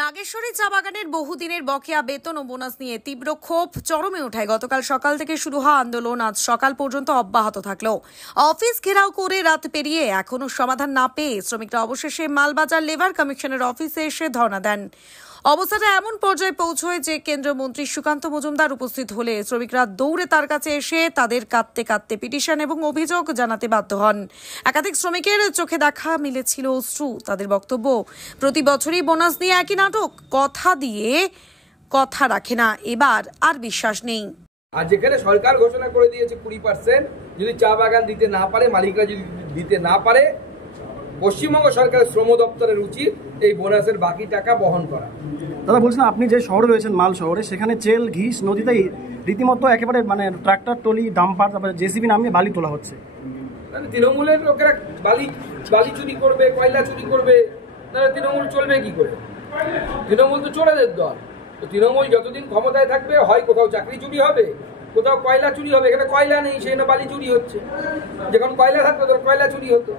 নাগেশ্বরী চা বাগানের বহুদিনের বকেয়া বেতন ও বোনাস নিয়ে তীব্র ক্ষোভ চরমে ওঠায় গতকাল সকাল থেকে শুরু হওয়া আন্দোলন আজ সকাল পর্যন্ত অব্যাহত থাকলেও অফিস ঘেরাও করে রাত পেরিয়ে এখনো সমাধান না পেয়ে শ্রমিকরা অবশেষে মালবাজার লেবার কমিশনের অফিসে এসে ধর্ণা দেন। অবস্থাটা এমন পর্যায়ে পৌঁছয় যে কেন্দ্রীয় মন্ত্রী সুকান্ত মজুমদার উপস্থিত হলে শ্রমিকরা দৌড়ে তার কাছে এসে তাদের কাঁদতে কাঁদতে পিটিশন এবং অভিযোগ জানাতে বাধ্য হন। একাধিক শ্রমিকের চোখে দেখা মিলেছিল অশ্রু। তাদের বক্তব্য, প্রতি বছরই বোনাস নিয়ে একই নাটক, কথা দিয়ে কথা রাখে না, এবার আর বিশ্বাস নেই। আর যেখানে সরকার ঘোষণা করে দিয়েছে 20% যদি চা বাগান দিতে না পারে, মালিকরা যদি দিতে না পারে, পশ্চিমবঙ্গ সরকারের শ্রম দপ্তরের উচিত এই বোনাসের বাকি টাকা বহন করা। দাদা বলছিলাম, আপনি যে শহরে রয়েছেন মাল শহরে, সেখানে চেল ঘিস নদীতেই রীতিমতো একেবারে ট্রাক্টর টলি ডাম্পার তারপরে জেসিবি নামিয়ে বালি তোলা হচ্ছে। তৃণমূলের লোকেরা বালি চুরি করবে, কয়লা চুরি করবে, তাহলে তৃণমূল চলবে কি করে? তৃণমূল তো চোরেদের দল। তো তৃণমূল যতদিন ক্ষমতায় থাকবে, হয় কোথাও চাকরি চুরি হবে, কোথাও কয়লা চুরি হবে। এখানে কয়লা নেই, সেখানে বালি চুরি হচ্ছে। যখন কয়লা থাকতো তখন কয়লা চুরি হতো।